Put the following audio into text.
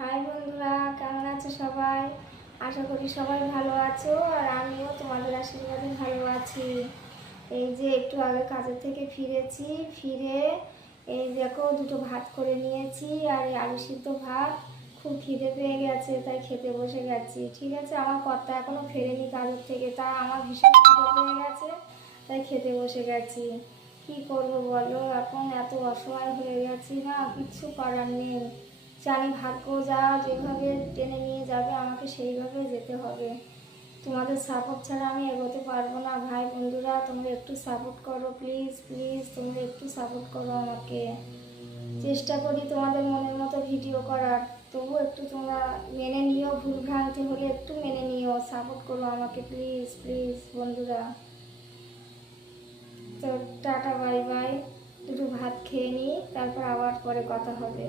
High বন্ধুরা, কেমন আছো সবাই? আশা করি সবাই ভালো আছো, আর আমিও তোমাদের আশীর্বাদে ভালো আছি। এই যে একটু আগে কাজের থেকে ফিরে এই দেখো দুটো ভাত করে নিয়েছি, আর এই আলু সিদ্ধ ভাত। খুব খিদে পেয়ে গেছে, তাই খেতে বসে গেছি। ঠিক আছে, আমার কর্তা এখনো ফেরেনি কাজের থেকে, তাই আমার ভীষণ খিদে পেয়ে গেছে, তাই খেতে বসে গেছি। কি করব বলো, এখন এত অসহায় হয়ে গেছি না, কিচ্ছু করার নেই। জানি ভাগ্য যা যেভাবে টেনে নিয়ে যাবে আমাকে সেইভাবে যেতে হবে। তোমাদের সাপোর্ট ছাড়া আমি এগোতে পারবো না। ভাই বন্ধুরা, তোমরা একটু সাপোর্ট করো, প্লিজ প্লিজ, তোমরা একটু সাপোর্ট করো আমাকে। চেষ্টা করি তোমাদের মনের মতো ভিডিও করার, তবু একটু তোমরা মেনে নিও, ভুলভ্রান্তি হলে একটু মেনে নিও, সাপোর্ট করো আমাকে, প্লিজ প্লিজ বন্ধুরা। তো টাটা, বাই বাই। দুটো ভাত খেয়ে নিই, তারপর আবার পরে কথা হবে।